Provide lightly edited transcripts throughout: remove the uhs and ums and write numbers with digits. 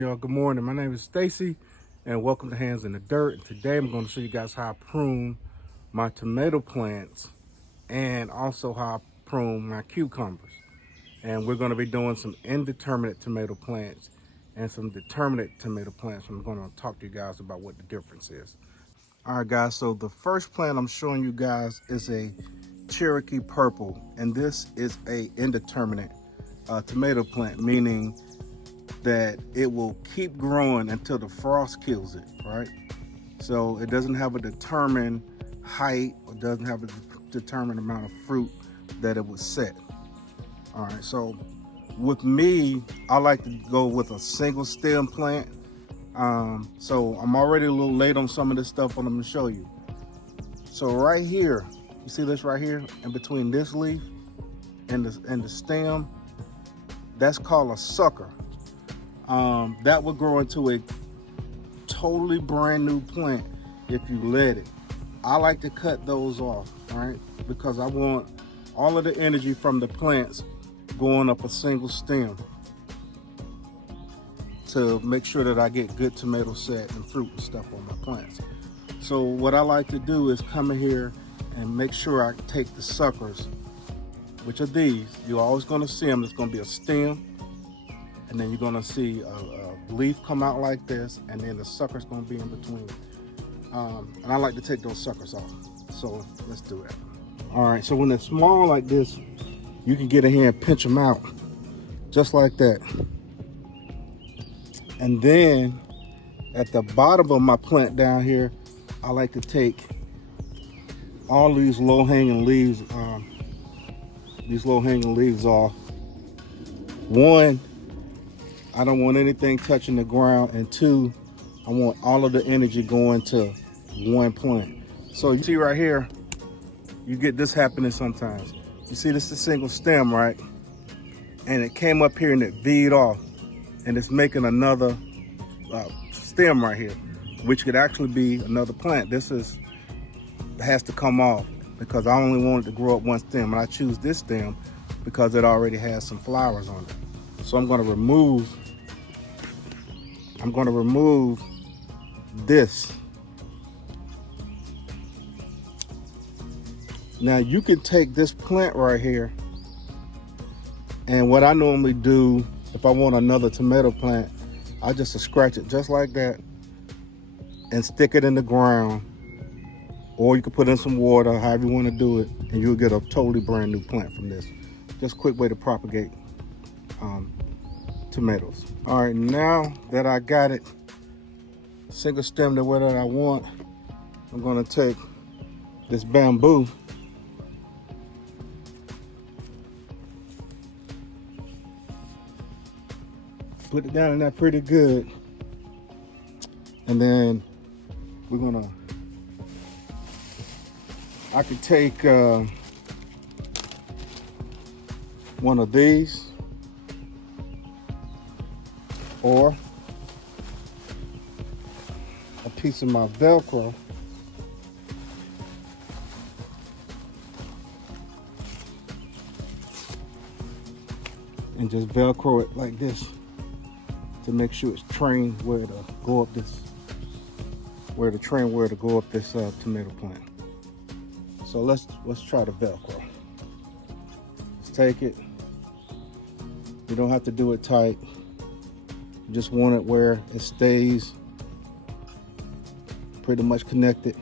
Y'all, good morning. My name is Stacy and welcome to Hands in the Dirt. And today I'm going to show you guys how I prune my tomato plants and also how I prune my cucumbers. And we're going to be doing some indeterminate tomato plants and some determinate tomato plants. I'm going to talk to you guys about what the difference is. All right, guys, so the first plant I'm showing you guys is a Cherokee Purple, and this is a indeterminate tomato plant, meaning that it will keep growing until the frost kills it, right? So it doesn't have a determined height or doesn't have a determined amount of fruit that it would set. All right, so with me, I like to go with a single stem plant. So I'm already a little late on some of this stuff, but I'm gonna show you. So right here, you see this right here, in between this leaf and the stem, that's called a sucker. That would grow into a totally brand new plant if you let it. I like to cut those off, right? Because I want all of the energy from the plants going up a single stem to make sure that I get good tomato set and fruit and stuff on my plants. So what I like to do is come in here and make sure I take the suckers, which are these. You're always gonna see them. There's gonna be a stem, and then you're gonna see a leaf come out like this, and then the sucker's gonna be in between. And I like to take those suckers off. So let's do that. All right, so when they're small like this, you can get in here and pinch them out, just like that. And then at the bottom of my plant down here, I like to take all these low-hanging leaves, off. One, I don't want anything touching the ground, and two, I want all of the energy going to one plant. So you see right here, you get this happening sometimes. You see this is a single stem, right? And it came up here and it V'd off, and it's making another stem right here, which could actually be another plant. This has to come off because I only want it to grow up one stem, and I choose this stem because it already has some flowers on it. So I'm going to remove this. Now you can take this plant right here, and what I normally do if I want another tomato plant, I just scratch it just like that and stick it in the ground, or you can put in some water, however you want to do it, and you'll get a totally brand new plant from this. Just a quick way to propagate tomatoes. All right, now that I got it single stem the way that I want, I'm gonna take this bamboo put it down in there pretty good, and then I could take one of these, or a piece of my Velcro, and just Velcro it like this to make sure it's trained where to go up this, tomato plant. So let's try the Velcro. Let's take it. You don't have to do it tight. You just want it where it stays pretty much connected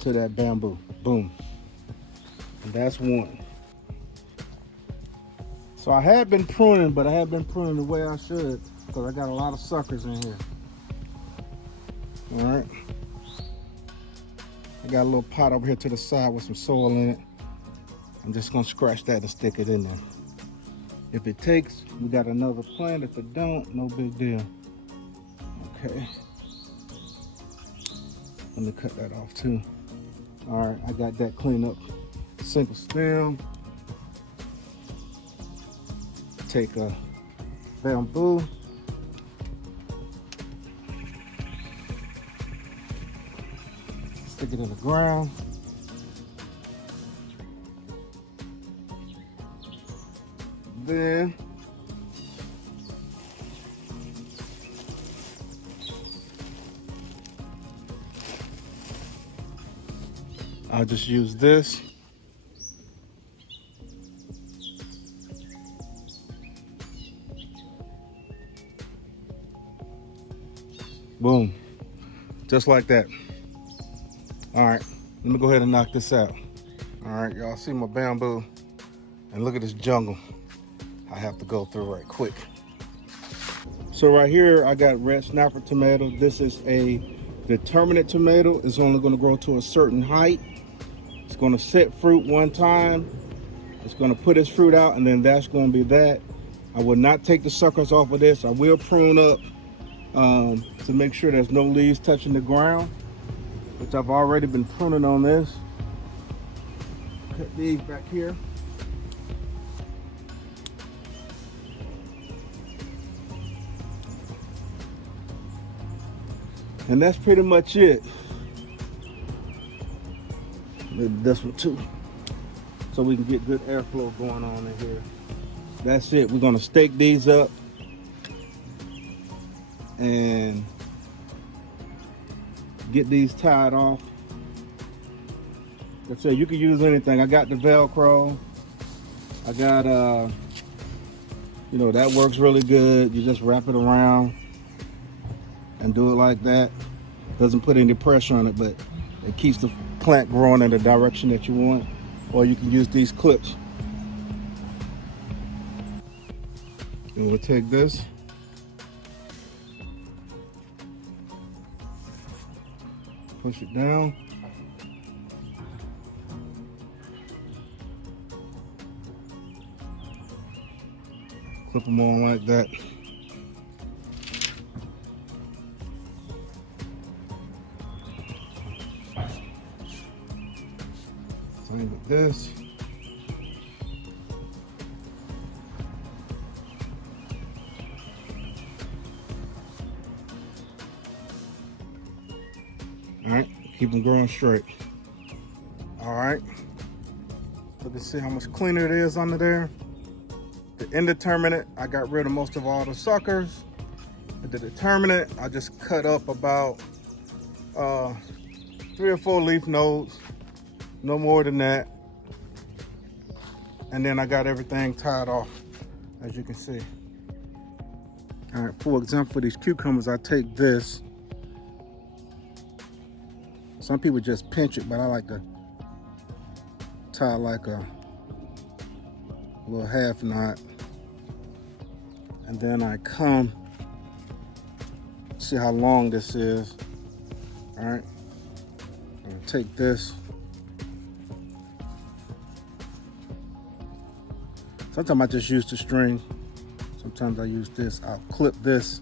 to that bamboo. Boom. And that's one. So I had been pruning, but I had been pruning the way I should because I got a lot of suckers in here. All right. I got a little pot over here to the side with some soil in it. I'm just gonna scratch that and stick it in there. If it takes, we got another plant. If it don't, no big deal. Okay. Let me cut that off too. All right, I got that cleaned up. Single stem. Take a bamboo. Stick it in the ground. Then I'll just use this. Boom, just like that. All right, let me go ahead and knock this out. All right, y'all see my bamboo, and look at this jungle I have to go through right quick. So right here, I got red snapper tomato. This is a determinate tomato. It's only gonna grow to a certain height. It's gonna set fruit one time. It's gonna put its fruit out, and then that's gonna be that. I will not take the suckers off of this. I will prune up to make sure there's no leaves touching the ground, which I've already been pruning on this. Cut these back here. And that's pretty much it. Maybe this one too, so we can get good airflow going on in here. That's it. We're gonna stake these up and get these tied off. Like I said, you can use anything. I got the Velcro. I got, you know, that works really good. You just wrap it around and do it like that. Doesn't put any pressure on it, but it keeps the plant growing in the direction that you want. Or you can use these clips. And we'll take this. Push it down. Clip them on like that. Same with this. All right, keep them growing straight. All right, look and see how much cleaner it is under there. The indeterminate, I got rid of most of all the suckers. The determinate, I just cut up about 3 or 4 leaf nodes, no more than that. And then I got everything tied off, as you can see. All right, for example, for these cucumbers, I take this. Some people just pinch it, but I like to tie like a little half knot. And then I come, see how long this is. All right, I'm gonna take this. Sometimes I just use the string. Sometimes I use this. I'll clip this.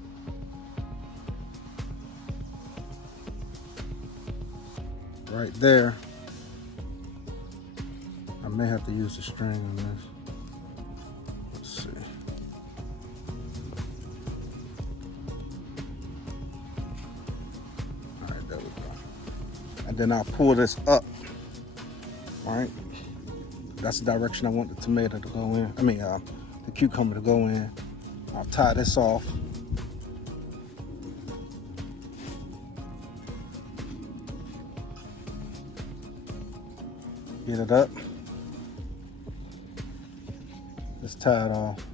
Right there. I may have to use the string on this. Let's see. All right, there we go. And then I'll pull this up. All right. That's the direction I want the tomato to go in. I mean, the cucumber to go in. I'll tie this off. Get it up. Just tie it off.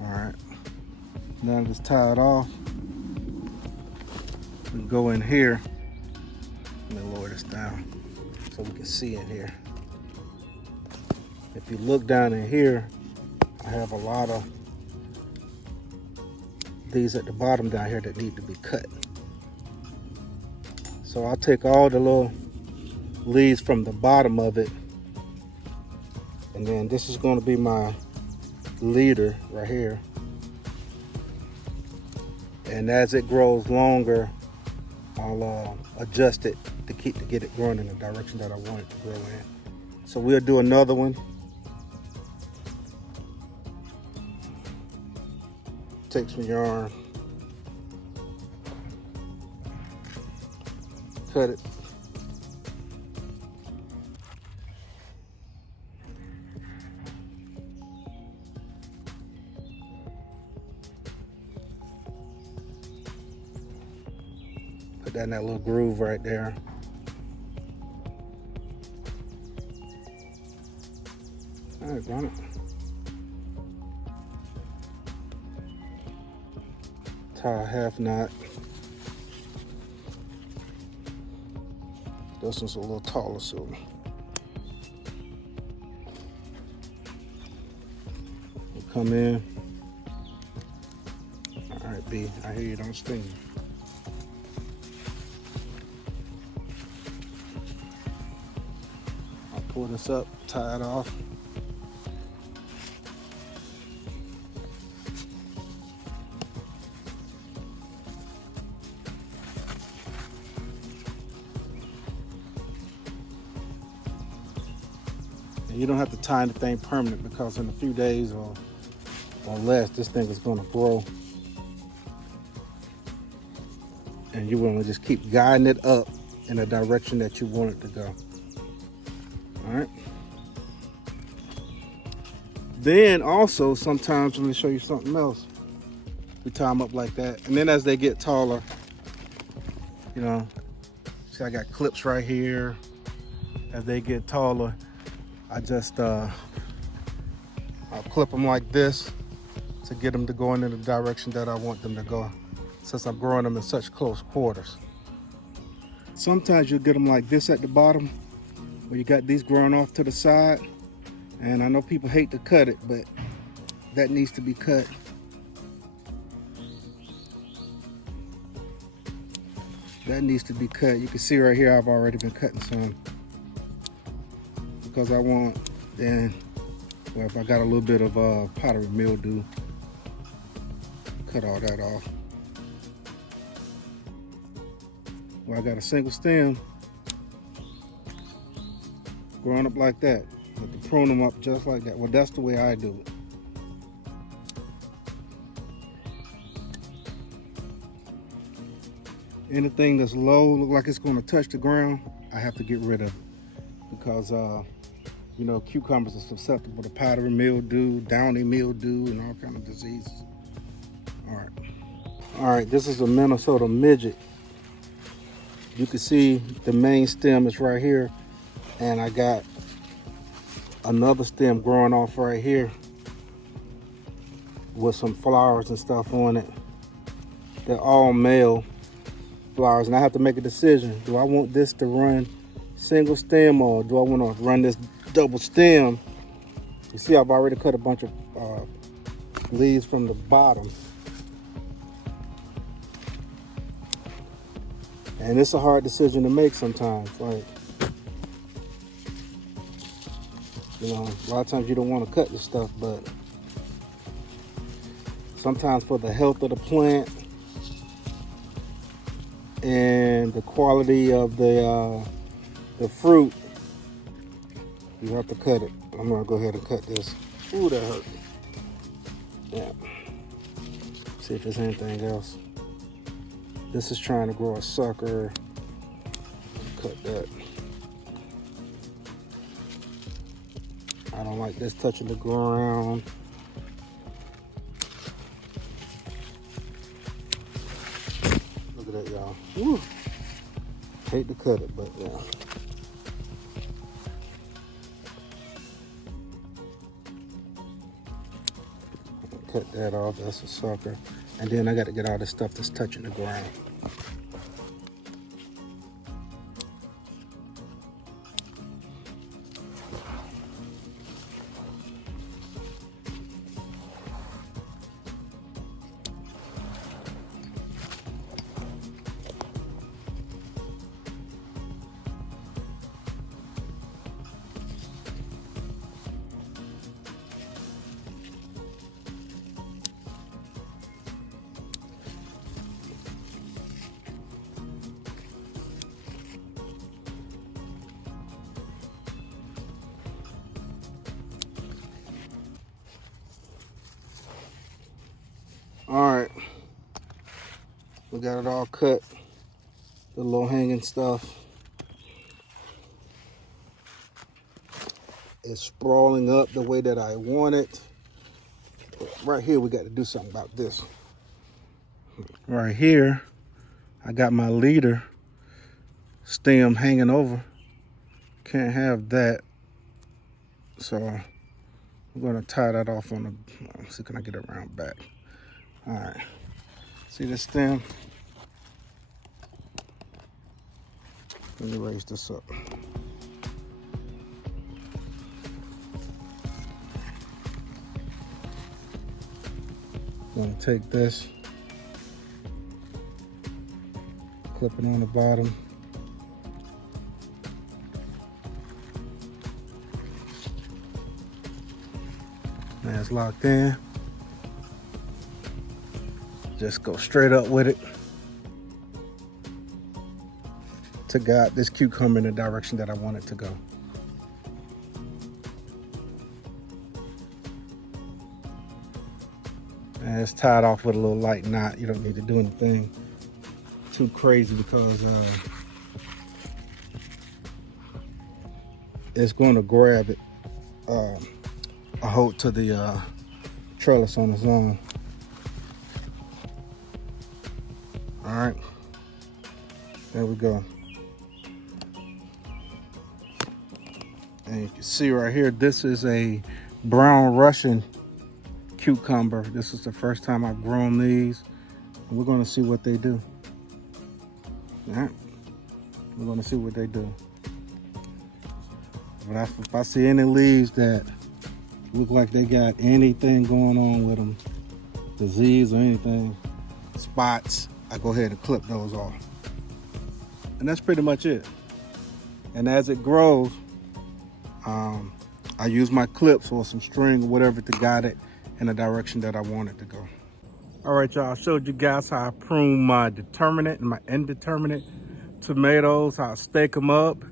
All right. Now just tie it off. And go in here. Let me lower this down so we can see in here. If you look down in here, I have a lot of these at the bottom down here that need to be cut. So I'll take all the little leaves from the bottom of it, and then this is going to be my leader right here. And as it grows longer, I'll adjust it to get it growing in the direction that I want it to grow in. So we'll do another one. Take some yarn, cut it. Put that in that little groove right there. All right, got it. Tie a half knot. This one's a little taller, so we'll come in. All right, B, I hear you, don't sting me. I'll pull this up, tie it off. And you don't have to tie anything permanent because in a few days or less, this thing is going to grow. And you want to just keep guiding it up in the direction that you want it to go. All right. Then also sometimes, let me show you something else. We tie them up like that. And then as they get taller, you know, see I got clips right here. As they get taller, I just, I'll clip them like this to get them to go in the direction that I want them to go, since I'm growing them in such close quarters. Sometimes you'll get them like this at the bottom, where you got these growing off to the side. And I know people hate to cut it, but that needs to be cut. That needs to be cut. You can see right here, I've already been cutting some. Because I want, then, well, if I got a little bit of powdery mildew, cut all that off. Well, I got a single stem growing up like that. I have to prune them up just like that. Well, that's the way I do it. Anything that's low, look like it's going to touch the ground, I have to get rid of it. Because, you know, cucumbers are susceptible to powdery mildew, downy mildew, and all kinds of diseases. All right, this is a Minnesota midget. You can see the main stem is right here, and I got another stem growing off right here with some flowers and stuff on it. They're all male flowers, and I have to make a decision. Do I want this to run single stem, or do I want to run this double stem? You see, I've already cut a bunch of leaves from the bottom. And it's a hard decision to make sometimes. Like, you know, a lot of times you don't want to cut this stuff, but sometimes for the health of the plant and the quality of the fruit, you have to cut it. I'm gonna go ahead and cut this. Ooh, that hurt. Yeah. See if there's anything else. This is trying to grow a sucker. Cut that. I don't like this touching the ground. Look at that, y'all. Woo. Hate to cut it, but yeah. Cut that off, that's a sucker. And then I got to get all this stuff that's touching the ground. All right, we got it all cut, the low hanging stuff. It's sprawling up the way that I want it. But right here, we got to do something about this. Right here, I got my leader stem hanging over. Can't have that. So I'm gonna tie that off on the, let's see, can I get it around back? All right, see this stem? Let me raise this up. I'm gonna take this, clip it on the bottom. Now it's locked in. Just go straight up with it to guide this cucumber in the direction that I want it to go. And it's tied off with a little light knot. You don't need to do anything too crazy because it's going to grab it a hold to the trellis on its own. All right, there we go. And you can see right here, this is a brown Russian cucumber. This is the first time I've grown these. And we're gonna see what they do. All right, we're gonna see what they do. But if I see any leaves that look like they got anything going on with them, disease or anything, spots, I go ahead and clip those off. And that's pretty much it. And as it grows, I use my clips or some string or whatever to guide it in the direction that I want it to go. All right, y'all, I showed you guys how I prune my determinate and my indeterminate tomatoes, how I stake them up.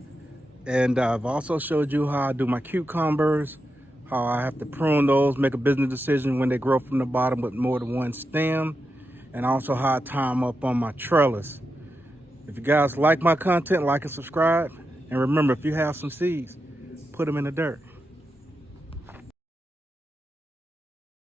And I've also showed you how I do my cucumbers, how I have to prune those, make a business decision when they grow from the bottom with more than one stem, and also how I tie them up on my trellis. If you guys like my content, like and subscribe. And remember, if you have some seeds, put them in the dirt.